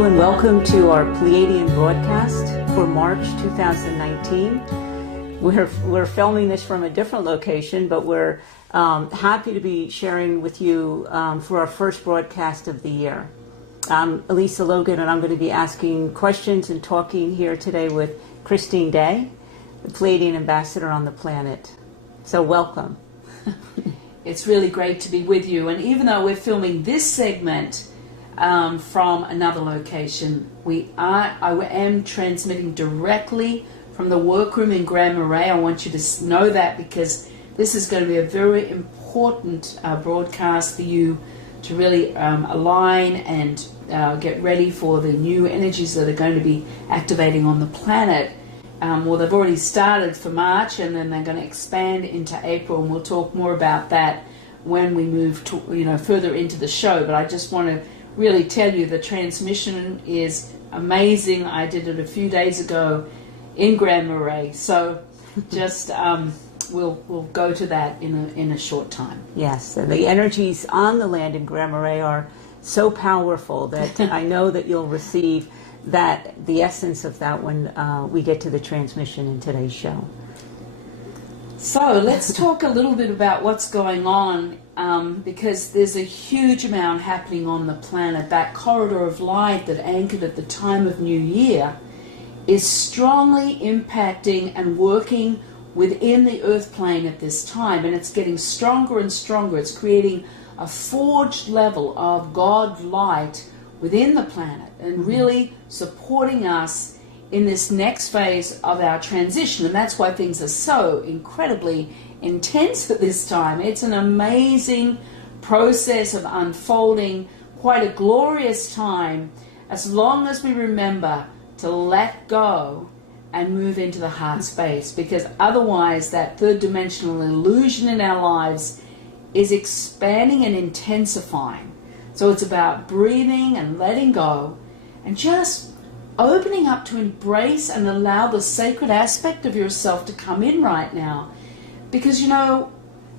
Hello and welcome to our Pleiadian broadcast for March 2019. We're filming this from a different location, but we're happy to be sharing with you for our first broadcast of the year. I'm Elisa Logan, and I'm going to be asking questions and talking here today with Christine Day, the Pleiadian ambassador on the planet. So welcome. It's really great to be with you, and even though we're filming this segment from another location, I am transmitting directly from the workroom in Grand Marais. I want you to know that, because this is going to be a very important broadcast for you to really align and get ready for the new energies that are going to be activating on the planet. Well, they've already started for March, and then they're going to expand into April, and we'll talk more about that when we move to, further into the show. But I just want to really tell you the transmission is amazing. I did it a few days ago in Grand Marais, so just we'll go to that in a short time. Yes, and the energies on the land in Grand Marais are so powerful that I know that you'll receive the essence of that when we get to the transmission in today's show. So let's talk a little bit about what's going on, because there's a huge amount happening on the planet. That corridor of light that anchored at the time of New Year is strongly impacting and working within the earth plane at this time, and it's getting stronger and stronger. It's creating a forged level of God light within the planet and really supporting us in this next phase of our transition. And that's why things are so incredibly intense at this time. It's an amazing process of unfolding, quite a glorious time, as long as we remember to let go and move into the heart space, because otherwise that third dimensional illusion in our lives is expanding and intensifying. So it's about breathing and letting go and just opening up to embrace and allow the sacred aspect of yourself to come in right now. Because,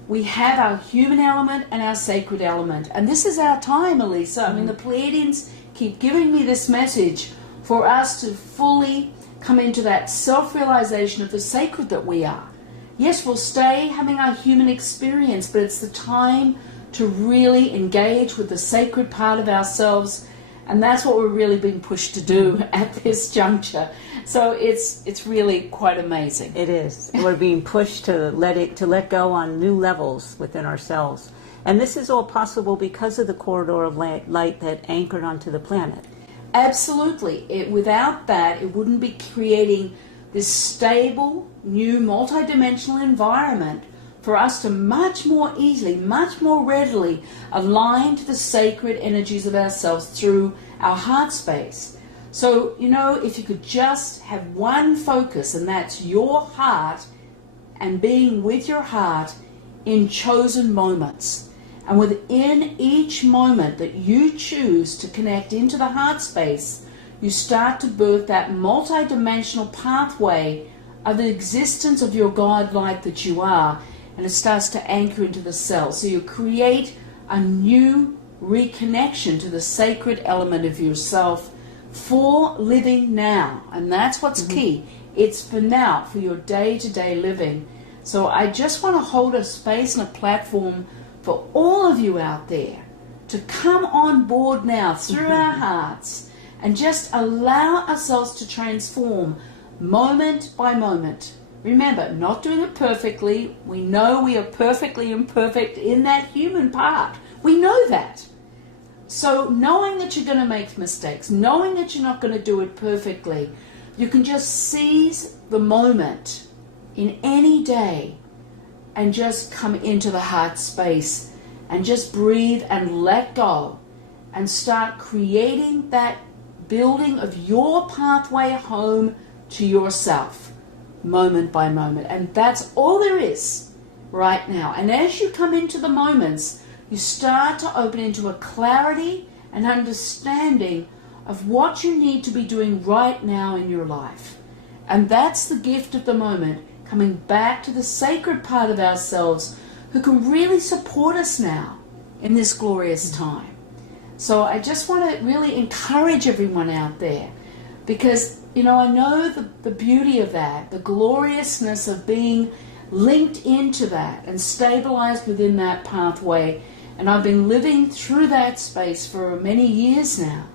we have our human element and our sacred element. And this is our time, Elisa. I mean, the Pleiadians keep giving me this message for us to fully come into that self-realization of the sacred that we are. Yes, we'll stay having our human experience, but it's the time to really engage with the sacred part of ourselves, and that's what we're really being pushed to do at this juncture. So it's really quite amazing. It is. We're being pushed to let go on new levels within ourselves, and this is all possible because of the corridor of light that anchored onto the planet. Absolutely. Without that, it wouldn't be creating this stable, new, multidimensional environment for us to much more easily, much more readily align to the sacred energies of ourselves through our heart space. So, if you could just have one focus, and that's your heart and being with your heart in chosen moments. And within each moment that you choose to connect into the heart space, you start to birth that multidimensional pathway of the existence of your God light that you are, and it starts to anchor into the cell. So you create a new reconnection to the sacred element of yourself for living now. And that's what's key. It's for now, for your day-to-day living. So I just want to hold a space and a platform for all of you out there to come on board now through our hearts and just allow ourselves to transform moment by moment. Remember, not doing it perfectly. We know we are perfectly imperfect in that human part. We know that. So knowing that you're going to make mistakes, knowing that you're not going to do it perfectly, you can just seize the moment in any day and just come into the heart space and just breathe and let go and start creating that building of your pathway home to yourself, moment by moment. And that's all there is right now. And as you come into the moments, you start to open into a clarity and understanding of what you need to be doing right now in your life. And that's the gift of the moment, coming back to the sacred part of ourselves who can really support us now in this glorious time. So I just want to really encourage everyone out there, because, you know, I know the beauty of that, the gloriousness of being linked into that and stabilized within that pathway. And I've been living through that space for many years now.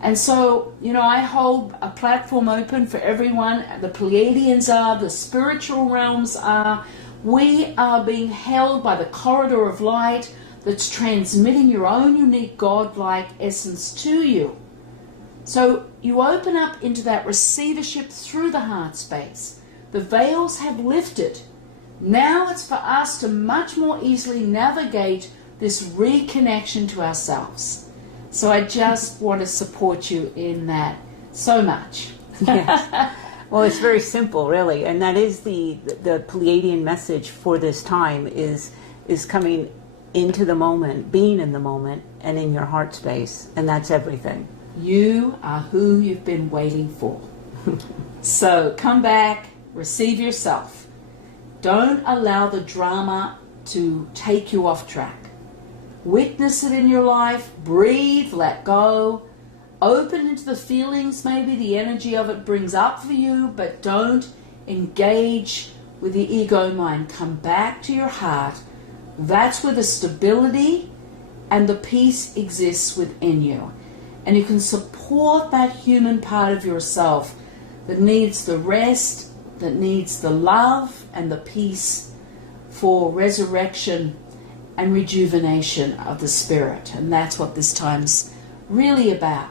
And so, you know, I hold a platform open for everyone. The Pleiadians are, the spiritual realms are. We are being held by the corridor of light that's transmitting your own unique God-like essence to you. So you open up into that receivership through the heart space. The veils have lifted. Now it's for us to much more easily navigate this reconnection to ourselves. So I just want to support you in that so much. Yes. Well, it's very simple, really, and that is the Pleiadian message for this time is coming into the moment, being in the moment, and in your heart space, and that's everything. You are who you've been waiting for. So come back, receive yourself. Don't allow the drama to take you off track. Witness it in your life, breathe, let go, open into the feelings maybe the energy of it brings up for you, but don't engage with the ego mind. Come back to your heart. That's where the stability and the peace exists within you. And you can support that human part of yourself that needs the rest, that needs the love and the peace for resurrection and rejuvenation of the spirit. And that's what this time's really about.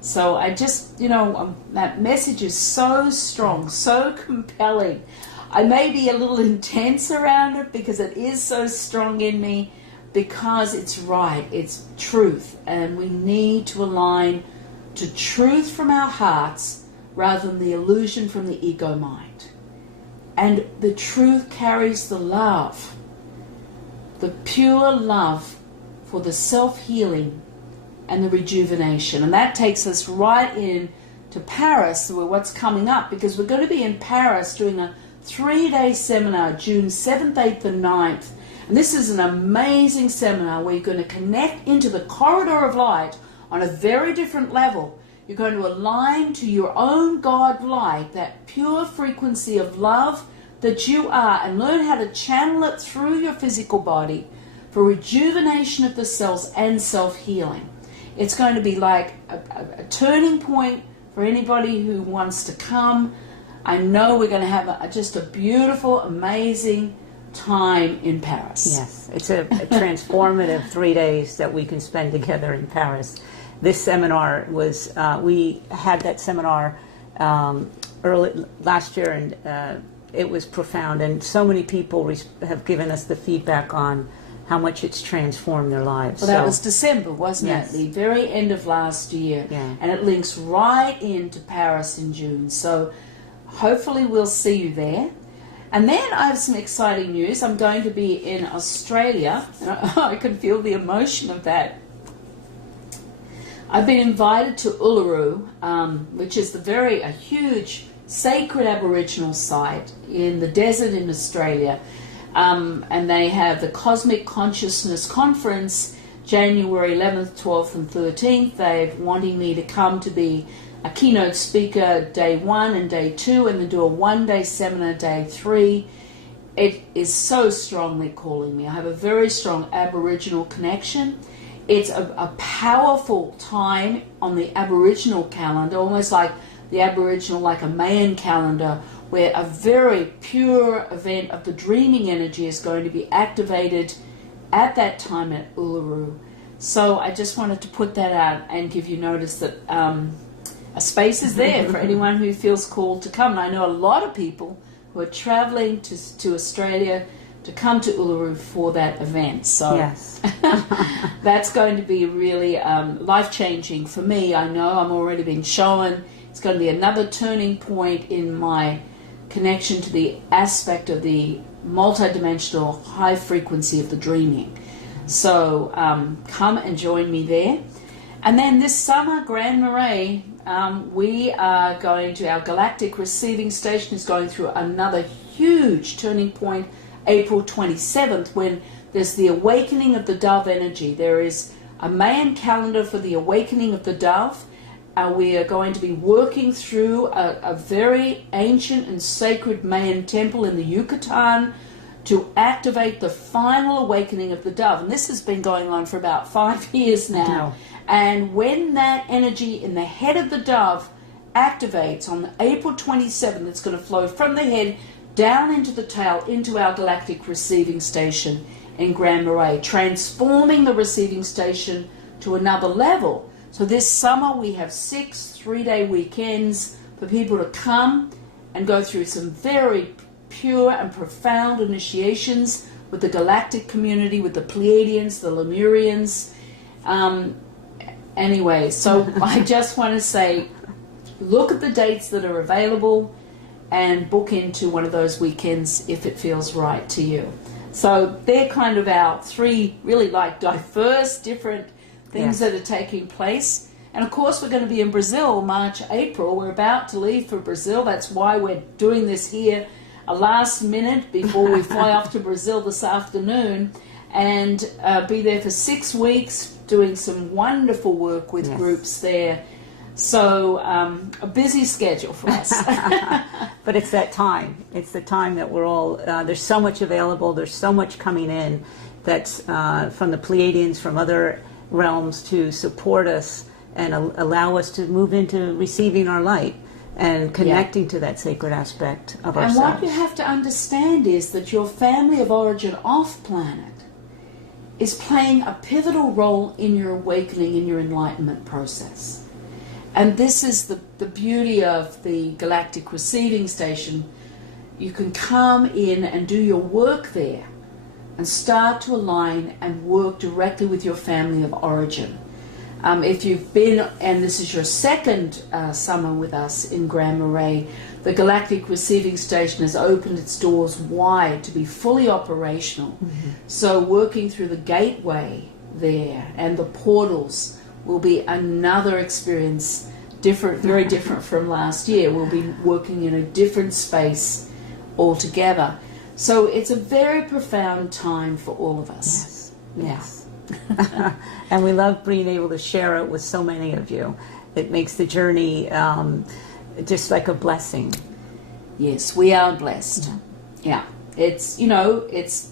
So I just, you know, that message is so strong, so compelling. I may be a little intense around it because it is so strong in me, because it's right, it's truth, and we need to align to truth from our hearts rather than the illusion from the ego mind. And the truth carries the love, the pure love for the self-healing and the rejuvenation. And that takes us right in to Paris, where what's coming up, because we're going to be in Paris doing a 3-day seminar, June 7th, 8th and 9th. And this is an amazing seminar where you're going to connect into the corridor of light on a very different level. You're going to align to your own God light, that pure frequency of love that you are, and learn how to channel it through your physical body for rejuvenation of the cells and self-healing. It's going to be like a turning point for anybody who wants to come. I know we're going to have just a beautiful, amazing time in Paris. Yes, it's a transformative 3 days that we can spend together in Paris. This seminar was, we had that seminar early last year, and it was profound, and so many people have given us the feedback on how much it's transformed their lives. Well, that was December, wasn't Yes. it? The very end of last year. Yeah. And it links right into Paris in June. So hopefully we'll see you there. And then I have some exciting news. I'm going to be in Australia. And I can feel the emotion of that. I've been invited to Uluru, which is a huge sacred Aboriginal site in the desert in Australia. And they have the Cosmic Consciousness Conference, January 11th, 12th and 13th. They're wanting me to come to be a keynote speaker day 1 and day 2, and then do a 1-day seminar day 3. It is so strongly calling me. I have a very strong Aboriginal connection. It's a powerful time on the Aboriginal calendar, almost like the Aboriginal, like a Mayan calendar, where a very pure event of the dreaming energy is going to be activated at that time at Uluru. So I just wanted to put that out and give you notice that a space is there for anyone who feels called to come. And I know a lot of people who are traveling to Australia to come to Uluru for that event. So Yes. that's going to be really life-changing for me. I know I'm already being shown. It's going to be another turning point in my connection to the aspect of the multidimensional high frequency of the dreaming. So come and join me there. And then this summer, Grand Marais, we are going to, our galactic receiving station is going through another huge turning point, April 27th, when there's the awakening of the dove energy. There is a Mayan calendar for the awakening of the dove. We are going to be working through a very ancient and sacred Mayan temple in the Yucatan to activate the final awakening of the dove. And this has been going on for about 5 years now. And when that energy in the head of the dove activates on April 27th, it's going to flow from the head down into the tail, into our galactic receiving station in Grand Marais, transforming the receiving station to another level. So this summer we have 6 3-day weekends for people to come and go through some very pure and profound initiations with the galactic community, with the Pleiadians, the Lemurians. Anyway, so I just want to say, look at the dates that are available and book into one of those weekends if it feels right to you. So they're kind of our 3 really diverse, different things that are taking place. And of course we're going to be in Brazil March, April. We're about to leave for Brazil. That's why we're doing this here a last minute before we fly off to Brazil this afternoon, and be there for 6 weeks doing some wonderful work with groups there. So a busy schedule for us. But it's that time. It's the time that we're all, there's so much available, there's so much coming in that's from the Pleiadians, from other realms to support us and allow us to move into receiving our light and connecting to that sacred aspect of ourselves. And what you have to understand is that your family of origin off planet is playing a pivotal role in your awakening, in your enlightenment process. And this is the beauty of the galactic receiving station. You can come in and do your work there and start to align and work directly with your family of origin. If you've been, and this is your second summer with us in Grand Marais, the Galactic Receiving Station has opened its doors wide to be fully operational. So working through the gateway there and the portals will be another experience, different, very different from last year. We'll be working in a different space altogether. So it's a very profound time for all of us. Yes. And we love being able to share it with so many of you. It makes the journey just like a blessing. Yes, we are blessed. Yeah. It's,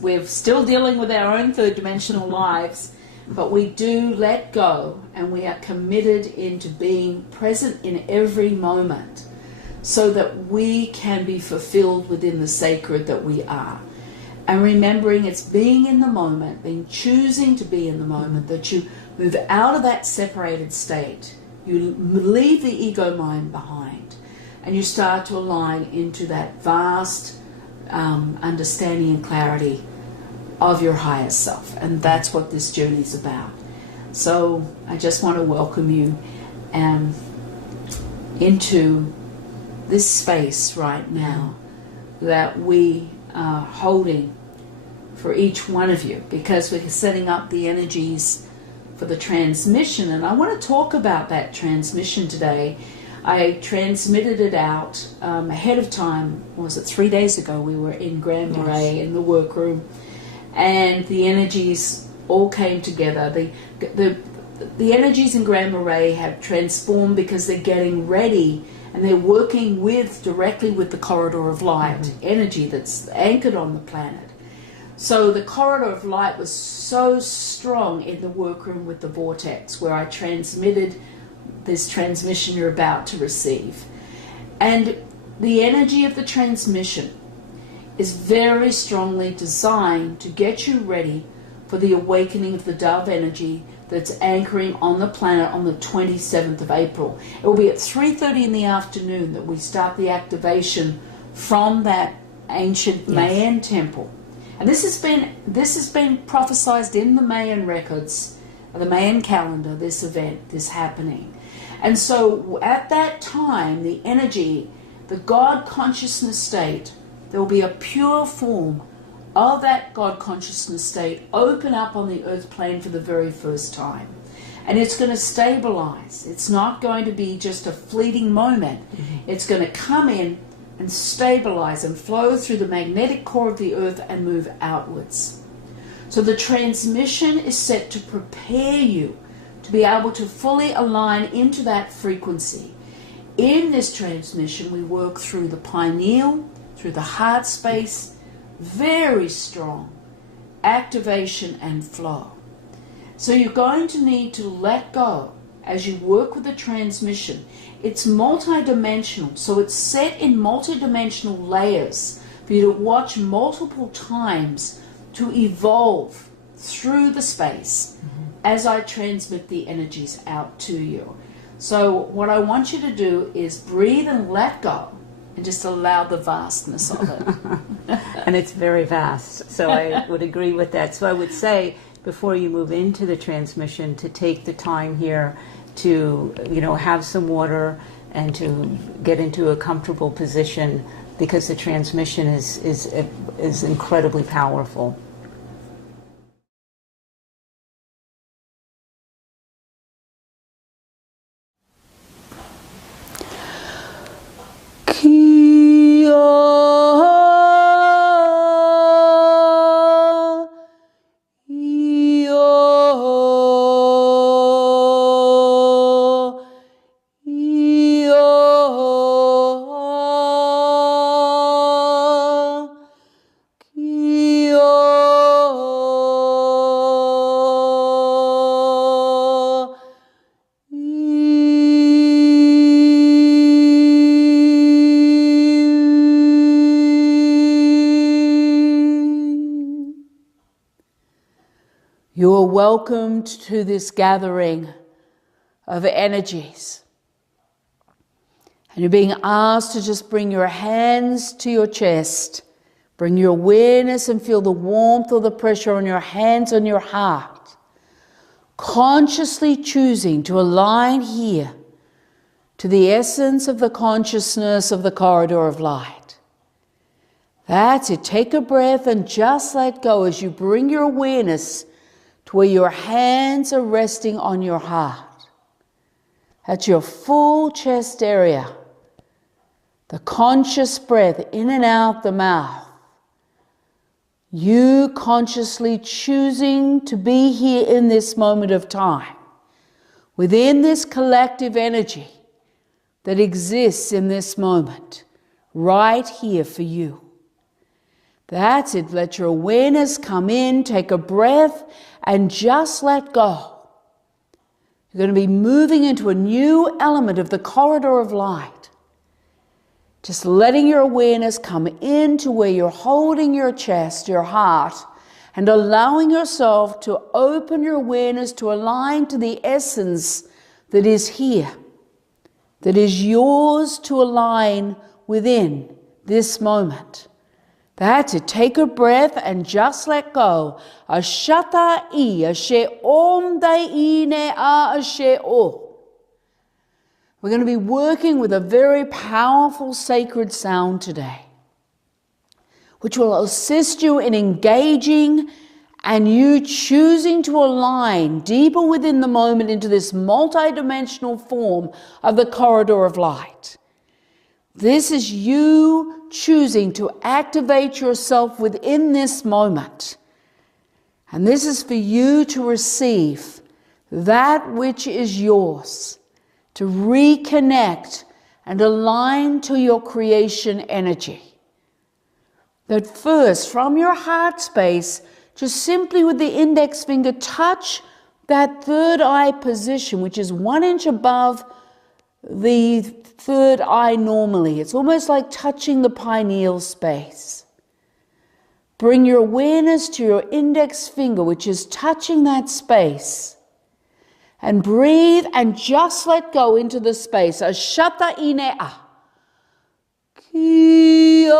we're still dealing with our own third dimensional lives, but we do let go and we are committed into being present in every moment so that we can be fulfilled within the sacred that we are. And remembering it's being in the moment, being choosing to be in the moment, that you move out of that separated state. You leave the ego mind behind and you start to align into that vast understanding and clarity of your higher self. And that's what this journey is about. So I just want to welcome you into this space right now that we are holding for each one of you, because we're setting up the energies for the transmission. And I want to talk about that transmission today. I transmitted it out ahead of time. Was it 3 days ago? We were in Grand Marais in the workroom, and the energies all came together. The energies in Grand Marais have transformed because they're getting ready and they're working directly with the corridor of light energy that's anchored on the planet. So the corridor of light was so strong in the workroom with the vortex, where I transmitted this transmission you're about to receive. And the energy of the transmission is very strongly designed to get you ready for the awakening of the dove energy that's anchoring on the planet on the 27th of April. It will be at 3:30 in the afternoon that we start the activation from that ancient Mayan temple. And this has been prophesied in the Mayan records, the Mayan calendar, this event, this happening. And so at that time, the energy, the God consciousness state, there will be a pure form of that God consciousness state open up on the earth plane for the very first time. And it's going to stabilize. It's not going to be just a fleeting moment. It's going to come in and stabilize and flow through the magnetic core of the earth and move outwards. So the transmission is set to prepare you to be able to fully align into that frequency. In this transmission, we work through the pineal, through the heart space, very strong activation and flow. So you're going to need to let go as you work with the transmission. It's multidimensional, so it's set in multidimensional layers for you to watch multiple times to evolve through the space as I transmit the energies out to you. So what I want you to do is breathe and let go and just allow the vastness of it. And it's very vast, so I would agree with that. So I would say, before you move into the transmission, to take the time here to, have some water and to get into a comfortable position, because the transmission is incredibly powerful. You are welcomed to this gathering of energies. And you're being asked to just bring your hands to your chest. Bring your awareness and feel the warmth or the pressure on your hands, on your heart. Consciously choosing to align here to the essence of the consciousness of the corridor of light. That's it. Take a breath and just let go as you bring your awareness to where your hands are resting on your heart. That's your full chest area. The conscious breath in and out the mouth. You consciously choosing to be here in this moment of time, within this collective energy that exists in this moment, right here for you. That's it. Let your awareness come in, take a breath, and just let go. You're going to be moving into a new element of the corridor of light. Just letting your awareness come into where you're holding your chest, your heart, and allowing yourself to open your awareness to align to the essence that is here, that is yours to align within this moment. That's it. Take a breath and just let go. Ashata I, ashe om dai ne a ashe o. We're going to be working with a very powerful sacred sound today, which will assist you in engaging and you choosing to align deeper within the moment into this multidimensional form of the corridor of light. This is you choosing to activate yourself within this moment. And this is for you to receive that which is yours, to reconnect and align to your creation energy. But first, from your heart space, just simply with the index finger, touch that third eye position, which is 1 inch above the third eye normally. It's almost like touching the pineal space. Bring your awareness to your index finger, which is touching that space. And breathe and just let go into the space. Ashata inea. Kia.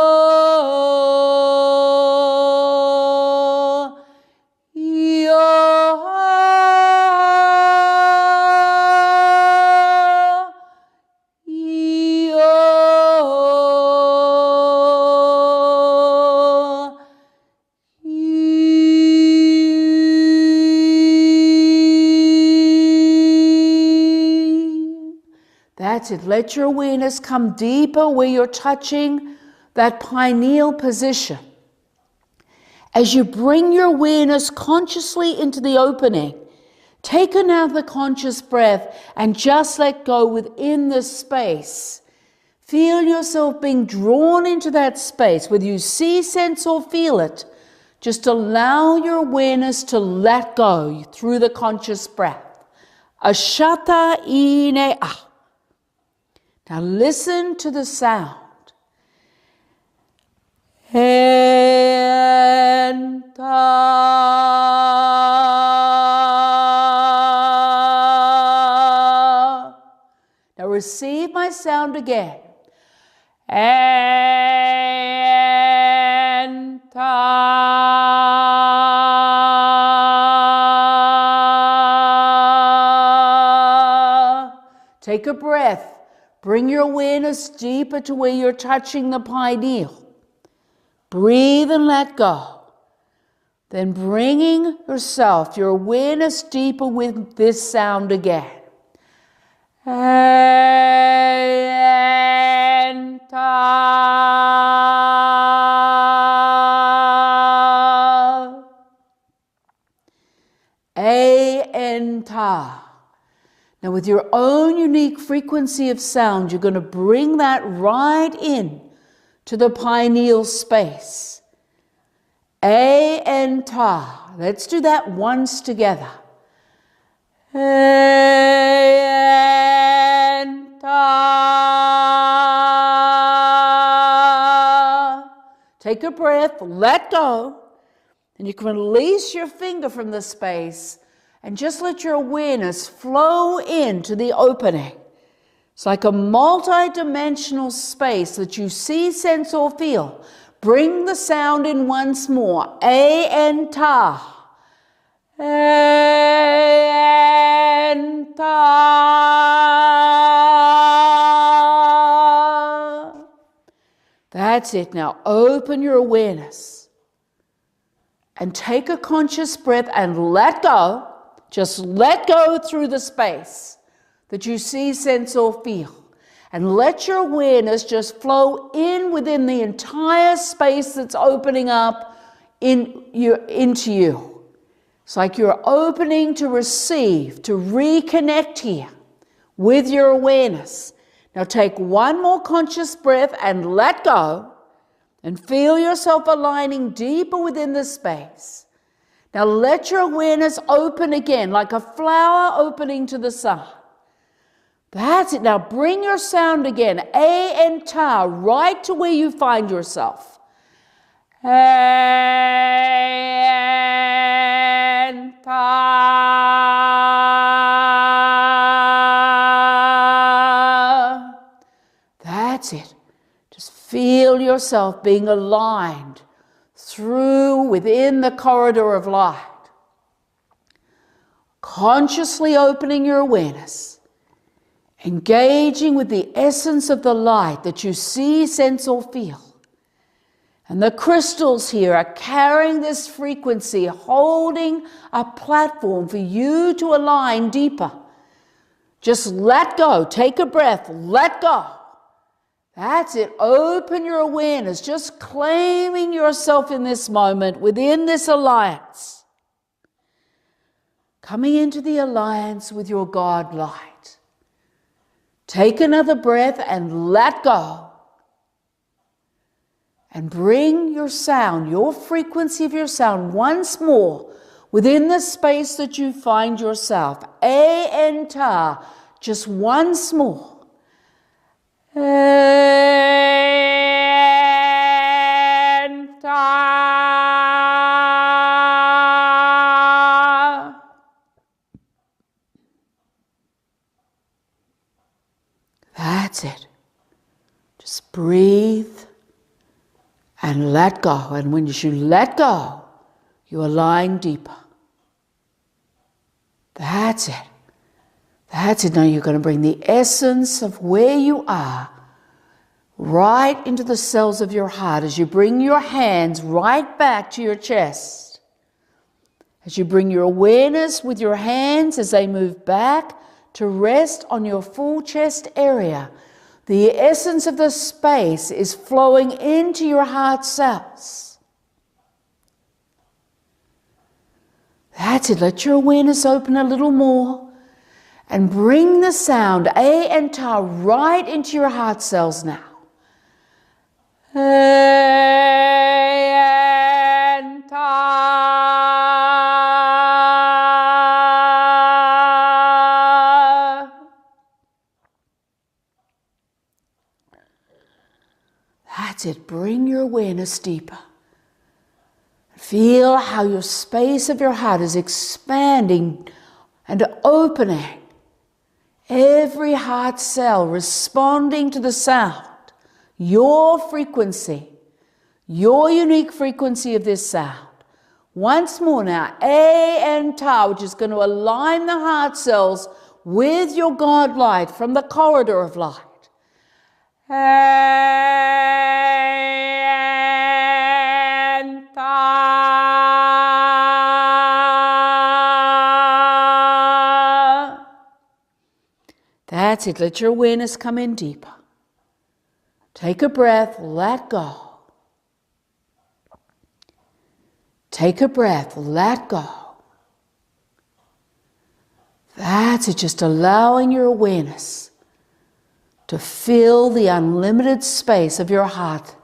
That's it. Let your awareness come deeper where you're touching that pineal position. As you bring your awareness consciously into the opening, take another conscious breath and just let go within the space. Feel yourself being drawn into that space, whether you see, sense, or feel it. Just allow your awareness to let go through the conscious breath. Ashata ine a. Now listen to the sound. Now receive my sound again. Take a breath. Bring your awareness deeper to where you're touching the pineal. Breathe and let go. Then bringing yourself, your awareness deeper with this sound again. A-N-Ta. Now with your own unique frequency of sound, you're going to bring that right in to the pineal space. A-N-Ta. Let's do that once together. A-N-Ta. Take a breath, let go, and you can release your finger from the space and just let your awareness flow into the opening. It's like a multi-dimensional space that you see, sense, or feel. Bring the sound in once more. A-N-Ta. A-N-Ta. That's it. Now open your awareness and take a conscious breath and let go. Just let go through the space that you see, sense, or feel. And let your awareness just flow in within the entire space that's opening up into you. It's like you're opening to receive, to reconnect here with your awareness. Now take one more conscious breath and let go. And feel yourself aligning deeper within the space. Now let your awareness open again, like a flower opening to the sun. That's it. Now bring your sound again. A-N-Ta, right to where you find yourself. A-N-Ta. That's it. Just feel yourself being aligned through within the corridor of light. Consciously opening your awareness, engaging with the essence of the light that you see, sense, or feel. And the crystals here are carrying this frequency, holding a platform for you to align deeper. Just let go. Take a breath. Let go. That's it. Open your awareness, just claiming yourself in this moment within this alliance. Coming into the alliance with your God light. Take another breath and let go. And bring your sound, your frequency of your sound once more within the space that you find yourself. A-N-Ta, just once more. A-N-Ta. That's it. Just breathe and let go. And when you let go, you are lying deeper. That's it. That's it. Now you're going to bring the essence of where you are right into the cells of your heart as you bring your hands right back to your chest. As you bring your awareness with your hands as they move back to rest on your full chest area, the essence of the space is flowing into your heart cells. That's it. Let your awareness open a little more and bring the sound A and Ta right into your heart cells now. A and Ta. That's it. Bring your awareness deeper. Feel how your space of your heart is expanding and opening. Every heart cell responding to the sound, your frequency, your unique frequency of this sound. Once more now, A and Ta, which is going to align the heart cells with your God light from the corridor of light. A and Ta. That's it. Let your awareness come in deeper. Take a breath, let go. Take a breath, let go. That's it, just allowing your awareness to fill the unlimited space of your heart.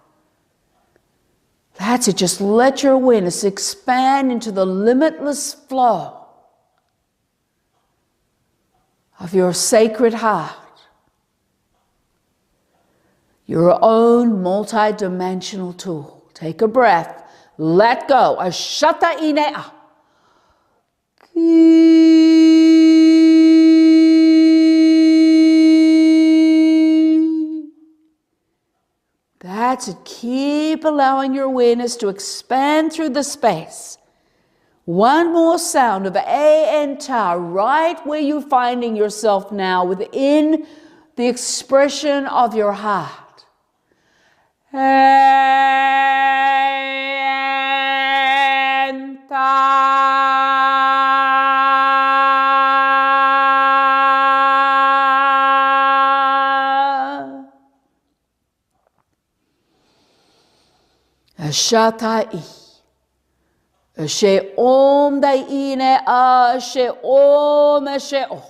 That's it, just let your awareness expand into the limitless flow of your sacred heart, your own multi-dimensional tool. Take a breath, let go. Ashata inea. That's it. Keep allowing your awareness to expand through the space. One more sound of A and Ta right where you're finding yourself now within the expression of your heart. A and Ta. Ashatai. She om dai ine a she om she o.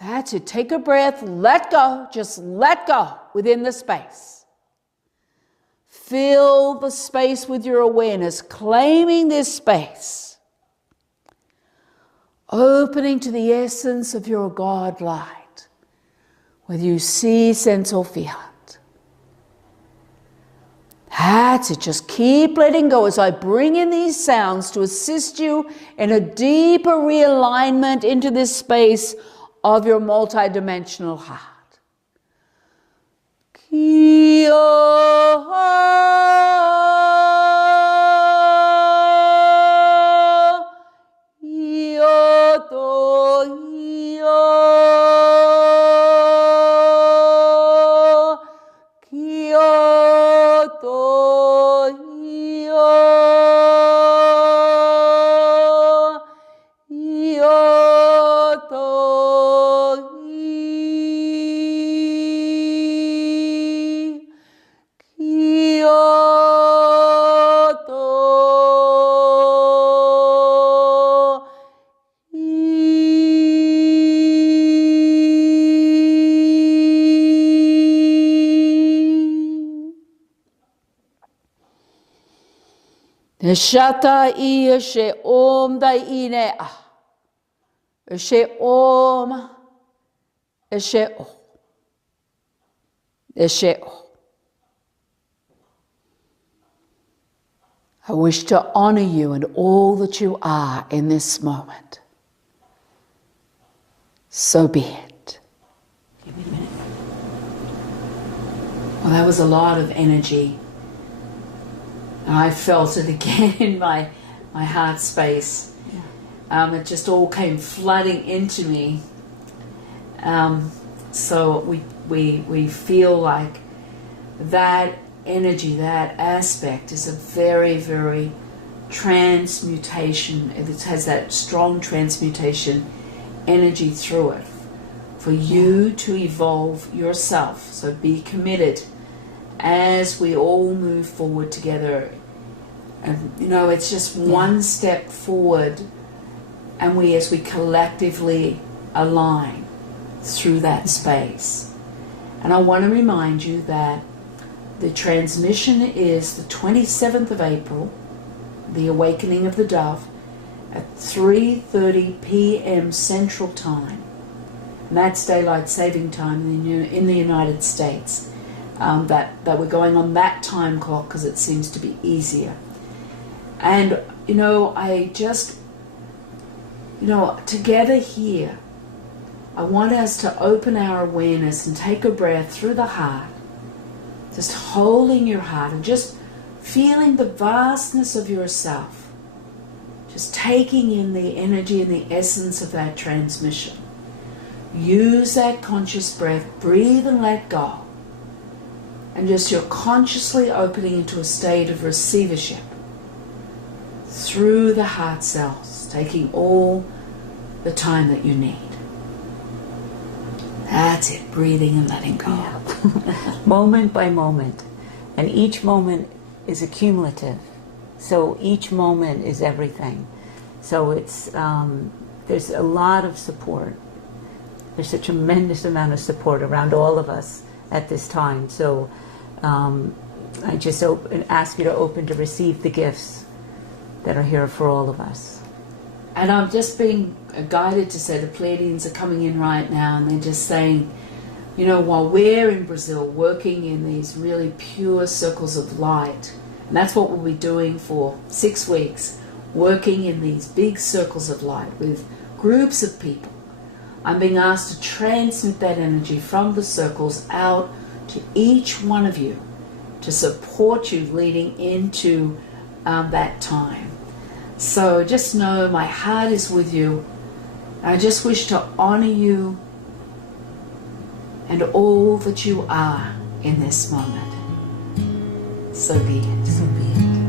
That's it. Take a breath, let go, just let go within the space. Fill the space with your awareness, claiming this space. Opening to the essence of your God light, whether you see, sense, or feel it. That's it. Just keep letting go as I bring in these sounds to assist you in a deeper realignment into this space of your multidimensional heart. Neshata I she om dai ine a. She om she o. She o. I wish to honor you and all that you are in this moment. So be it. Give me a minute. Well, that was a lot of energy. And I felt it again in my heart space. Yeah. It just all came flooding into me. So we feel like that energy, that aspect is a very, very transmutation. It has that strong transmutation energy through it for you to evolve yourself. So be committed as we all move forward together And, you know, it's just one step forward, and as we collectively align through that space. And I want to remind you that the transmission is the 27th of April, the awakening of the dove, at 3:30 p.m. Central Time. And that's daylight saving time in the United States. That we're going on that time clock because it seems to be easier. And, you know, together here, I want us to open our awareness and take a breath through the heart, just holding your heart and just feeling the vastness of yourself, just taking in the energy and the essence of that transmission. Use that conscious breath, breathe and let go, and just you're consciously opening into a state of receivership through the heart cells, taking all the time that you need. That's it, breathing and letting go. Yeah. Moment by moment. And each moment is accumulative. So each moment is everything. So it's there's a lot of support. There's a tremendous amount of support around all of us at this time. So I just ask you to open to receive the gifts that are here for all of us. And I'm just being guided to say the Pleiadians are coming in right now, and they're just saying, you know, while we're in Brazil working in these really pure circles of light, and that's what we'll be doing for 6 weeks, working in these big circles of light with groups of people, I'm being asked to transmit that energy from the circles out to each one of you to support you leading into that time. So just know my heart is with you. I just wish to honor you and all that you are in this moment. So be it. So be it.